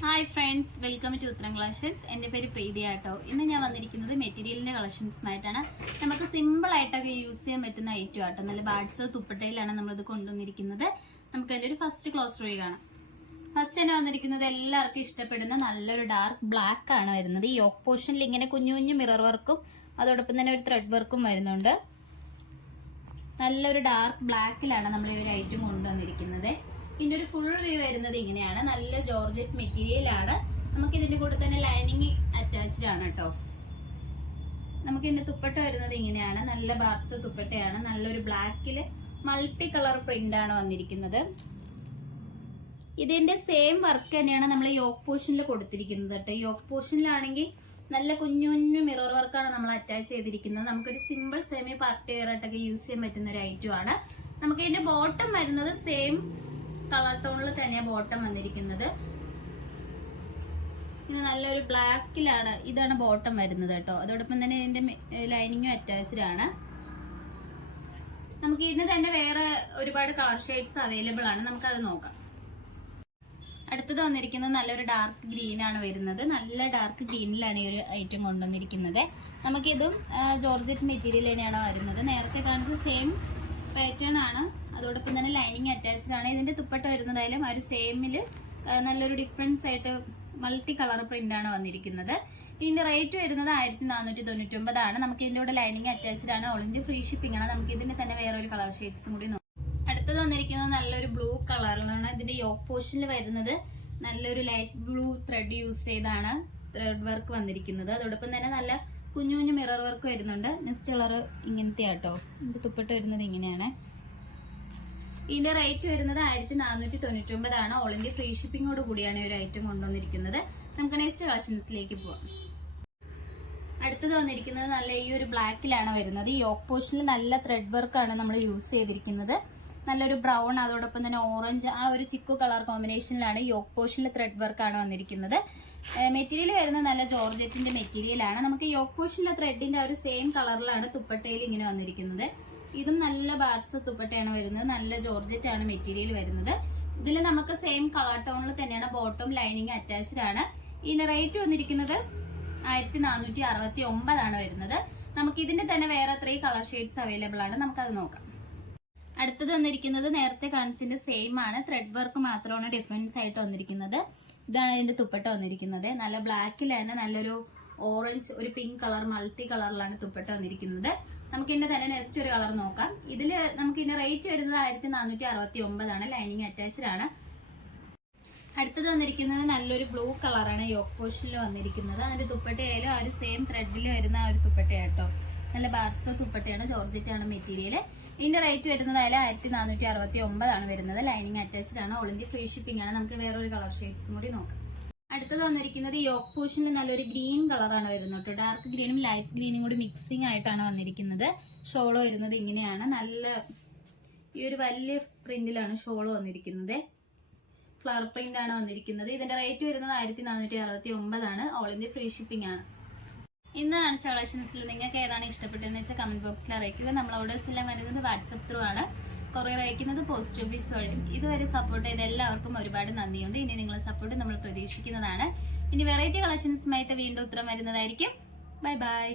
Hi friends, welcome to ഉത്തരം collections. എൻ്റെ പേര് പ്രീതിയാട്ടോ. ഇന്ന് ഞാൻ വന്നിരിക്കുന്നത് മെറ്റീരിയലിൻ്റെ കളക്ഷൻസുമായിട്ടാണ്. നമുക്ക് സിമ്പിളായിട്ടൊക്കെ യൂസ് ചെയ്യാൻ പറ്റുന്ന ഐറ്റം ആട്ടോ. നല്ല ബാഡ്സ് തുപ്പട്ടയിലാണ് നമ്മളിത് കൊണ്ടുവന്നിരിക്കുന്നത്. നമുക്ക് അതിൻ്റെ ഒരു ഫസ്റ്റ് ക്ലോസ് റോയി കാണാം. ഫസ്റ്റ് തന്നെ വന്നിരിക്കുന്നത് എല്ലാവർക്കും ഇഷ്ടപ്പെടുന്ന നല്ലൊരു ഡാർക്ക് ബ്ലാക്ക് ആണ് വരുന്നത്. ഈ യോക്ക് പോർഷനിൽ ഇങ്ങനെ കുഞ്ഞു കുഞ്ഞു മിറർ വർക്കും അതോടൊപ്പം തന്നെ ഒരു ത്രെഡ് വർക്കും വരുന്നുണ്ട്. നല്ലൊരു ഡാർക്ക് ബ്ലാക്കിലാണ് നമ്മൾ ഈ ഒരു ഐറ്റം കൊണ്ടുവന്നിരിക്കുന്നത്. ഇതിന്റെ ഒരു ഫുൾ വ്യൂ വരുന്നത് ഇങ്ങനെയാണ്. നല്ല ജോർജറ്റ് മെറ്റീരിയൽ ആണ്. നമുക്ക് ഇതിന്റെ കൂടെ തന്നെ ലൈനിങ് അറ്റാച്ച്ഡ് ആണ് കേട്ടോ. നമുക്ക് ഇതിന്റെ തുപ്പട്ട വരുന്നത് ഇങ്ങനെയാണ്. നല്ല ബാർസ് തുപ്പട്ടയാണ്. നല്ലൊരു ബ്ലാക്കിൽ മൾട്ടി കളർ പ്രിന്റ് ആണ് വന്നിരിക്കുന്നത്. ഇതിന്റെ സെയിം വർക്ക് തന്നെയാണ് നമ്മൾ യോക്ക് പോർഷനിൽ കൊടുത്തിരിക്കുന്നത് കേട്ടോ. യോക്ക് പോർഷനിലാണെങ്കിൽ നല്ല കുഞ്ഞു കുഞ്ഞു മിറർ വർക്കാണ് നമ്മൾ അറ്റാച്ച് ചെയ്തിരിക്കുന്നത്. നമുക്കൊരു സിമ്പിൾ സെമി പാർട്ടി വെയർ ആയിട്ടൊക്കെ യൂസ് ചെയ്യാൻ പറ്റുന്ന ഒരു ഐറ്റം ആണ്. നമുക്ക് ഇതിന്റെ ബോട്ടം വരുന്നത് സെയിം കളർ ടോണിൽ തന്നെയാണ് ബോട്ടം വന്നിരിക്കുന്നത്. ഇത് നല്ലൊരു ബ്ലാക്കിലാണ്. ഇതാണ് ബോട്ടം വരുന്നത് കേട്ടോ. അതോടൊപ്പം തന്നെ ഇതിന്റെ ലൈനിങ്ങും അറ്റാച്ച്ഡ് ആണ്. നമുക്ക് ഇതിന് തന്നെ വേറെ ഒരുപാട് കളർ ഷെയ്ഡ്സ് അവൈലബിൾ ആണ്. നമുക്കത് നോക്കാം. അടുത്തത് വന്നിരിക്കുന്നത് നല്ലൊരു ഡാർക്ക് ഗ്രീൻ ആണ് വരുന്നത്. നല്ല ഡാർക്ക് ഗ്രീനിലാണ് ഈ ഒരു ഐറ്റം കൊണ്ടുവന്നിരിക്കുന്നത്. നമുക്കിതും ജോർജറ്റ് മെറ്റീരിയൽ തന്നെയാണ് വരുന്നത്. നേരത്തെ കാണിച്ച സെയിം പാറ്റേൺ ആണ്. അതോടൊപ്പം തന്നെ ലൈനിങ് അറ്റാച്ച്ഡ് ആണ്. ഇതിന്റെ തുപ്പട്ട വരുന്നതായാലും ആ ഒരു സെയിമില് നല്ലൊരു ഡിഫറൻസ് ആയിട്ട് മൾട്ടി കളർ പ്രിന്റ് ആണ് വന്നിരിക്കുന്നത്. ഇതിന്റെ റേറ്റ് വരുന്നത് 1499 ആണ്. നമുക്ക് ഇതിന്റെ കൂടെ ലൈനിങ് അറ്റാച്ച്ഡ് ആണ്. ഓൾ ഇന്ത്യ ഫ്രീ ഷിപ്പിംഗ് ആണ്. നമുക്ക് ഇതിന്റെ തന്നെ വേറെ ഒരു കളർ ഷെയ്ഡ്സും കൂടി നോക്കാം. അടുത്തത് വന്നിരിക്കുന്നത് നല്ലൊരു ബ്ലൂ കളറിലാണ്. ഇതിന്റെ യോക്ക് പോർഷനിൽ വരുന്നത് നല്ലൊരു ലൈറ്റ് ബ്ലൂ ത്രെഡ് യൂസ് ചെയ്താണ് ത്രെഡ് വർക്ക് വന്നിരിക്കുന്നത്. അതോടൊപ്പം തന്നെ നല്ല കുഞ്ഞു കുഞ്ഞു മിറർ വർക്ക് വരുന്നുണ്ട്. നെക്സ്റ്റ് കളർ ഇങ്ങനത്തെ ആട്ടോ. ഇതിന്റെ തുപ്പട്ട വരുന്നത് ഇങ്ങനെയാണ്. ഇതിന്റെ റേറ്റ് വരുന്നത് 1499 ആണ്. ഓൾ ഇന്ത്യ ഫ്രീ ഷിപ്പിംഗോട് കൂടിയാണ് ഈ ഒരു ഐറ്റം കൊണ്ടുവന്നിരിക്കുന്നത്. നമുക്ക് നെക്സ്റ്റ് കളക്ഷൻസിലേക്ക് പോവാം. അടുത്തത് വന്നിരിക്കുന്നത് നല്ല ഈ ഒരു ബ്ലാക്കിലാണ് വരുന്നത്. യോക്ക് പോർഷനിൽ നല്ല ത്രെഡ് വർക്കാണ് നമ്മൾ യൂസ് ചെയ്തിരിക്കുന്നത്. നല്ലൊരു ബ്രൗൺ അതോടൊപ്പം തന്നെ ഓറഞ്ച് ആ ഒരു ചിക്കു കളർ കോമ്പിനേഷനിലാണ് യോക്ക് പോർഷനിൽ ത്രെഡ് വർക്കാണ് വന്നിരിക്കുന്നത്. മെറ്റീരിയൽ വരുന്നത് നല്ല ജോർജറ്റിന്റെ മെറ്റീരിയൽ ആണ്. നമുക്ക് യോക്ക് പോർഷനിലെ ത്രെഡിന്റെ ആ ഒരു സെയിം കളറിലാണ് തുപ്പട്ടയിൽ ഇങ്ങനെ വന്നിരിക്കുന്നത്. ഇതും നല്ല ബാർസ് തുപ്പട്ടയാണ് വരുന്നത്. നല്ല ജോർജറ്റ് ആണ് മെറ്റീരിയൽ വരുന്നത്. ഇതിൽ നമുക്ക് സെയിം കളർ ടോണിൽ തന്നെയാണ് ബോട്ടം ലൈനിങ് അറ്റാച്ച്ഡ് ആണ്. ഇതിന്റെ റേറ്റ് വന്നിരിക്കുന്നത് 1469 ആണ് വരുന്നത്. നമുക്ക് ഇതിന്റെ തന്നെ വേറെ 3 കളർ ഷെയ്ഡ്സ് അവൈലബിൾ ആണ്. നമുക്കത് നോക്കാം. അടുത്തത് വന്നിരിക്കുന്നത് നേരത്തെ കാണിച്ചതിന്റെ സെയിം ആണ്. ത്രെഡ് വർക്ക് മാത്രമാണ് ഡിഫറൻസ് ആയിട്ട് വന്നിരിക്കുന്നത്. ഇതാണ് ഇതിന്റെ തുപ്പട്ട വന്നിരിക്കുന്നത്. നല്ല ബ്ലാക്കിൽ തന്നെ നല്ലൊരു ഓറഞ്ച് ഒരു പിങ്ക് കളർ മൾട്ടി കളറിലാണ് തുപ്പട്ട വന്നിരിക്കുന്നത്. നമുക്ക് ഇതിന്റെ തന്നെ നെക്സ്റ്റ് ഒരു കളർ നോക്കാം. ഇതില് നമുക്ക് ഇതിന്റെ റേറ്റ് വരുന്നത് 1469 ആണ്. ലൈനിങ് അറ്റാച്ച്ഡ് ആണ്. അടുത്തത് വന്നിരിക്കുന്നത് നല്ലൊരു ബ്ലൂ കളറാണ് യോക്ക് പോർഷനിൽ വന്നിരിക്കുന്നത്. അതിന്റെ തുപ്പട്ടയായാലും ആ ഒരു സെയിം ത്രെഡിൽ വരുന്ന ആ ഒരു തുപ്പട്ടയാട്ടോ. നല്ല ബാർസോ തുപ്പട്ടയാണ്. ജോർജറ്റ് ആണ് മെറ്റീരിയൽ. ഇതിന്റെ റേറ്റ് വരുന്നതായാലും 1469 ആണ് വരുന്നത്. ലൈനിങ് അറ്റാച്ച്ഡ് ആണ്. ഓൾ ഇന്ത്യ ഫ്രീ ഷിപ്പിംഗ് ആണ്. നമുക്ക് വേറൊരു കളർ ഷെയ്ഡ്സും കൂടി നോക്കാം. അടുത്തത് വന്നിരിക്കുന്നത് യോക്ക് പോർഷനിൽ നല്ലൊരു ഗ്രീൻ കളറാണ് വരുന്നത് കേട്ടോ. ഡാർക്ക് ഗ്രീനും ലൈറ്റ് ഗ്രീനും കൂടി മിക്സിംഗ് ആയിട്ടാണ് വന്നിരിക്കുന്നത്. ഷോള് വരുന്നത് ഇങ്ങനെയാണ്. നല്ല ഈ ഒരു വലിയ പ്രിന്റിലാണ് ഷോള് വന്നിരിക്കുന്നത്. ഫ്ലവർ പ്രിന്റ് ആണ് വന്നിരിക്കുന്നത്. ഇതിന്റെ റേറ്റ് വരുന്നത് 1469 ആണ്. ഓൾ ഇന്ത്യ ഫ്രീ ഷിപ്പിംഗ് ആണ്. ഇന്ന് കാണിച്ച കളക്ഷൻസിൽ നിങ്ങൾക്ക് ഏതാണ് ഇഷ്ടപ്പെട്ടതെന്ന് വെച്ചാൽ കമന്റ് ബോക്സിൽ അറിയിക്കുക. നമ്മൾ ഓർഡേഴ്സ് എല്ലാം വരുന്നത് വാട്സപ്പ് ത്രൂ ആണ്. കൊറിയർ അയക്കുന്നത് പോസ്റ്റ് ഓഫീസ് വഴിയും. ഇതുവരെ സപ്പോർട്ട് ചെയ്ത എല്ലാവർക്കും ഒരുപാട് നന്ദിയുണ്ട്. ഇനി നിങ്ങളെ സപ്പോർട്ട് നമ്മൾ പ്രതീക്ഷിക്കുന്നതാണ്. ഇനി വെറൈറ്റി കളക്ഷൻസുമായിട്ട് വീണ്ടും ഉത്തരം വരുന്നതായിരിക്കും. Bye bye.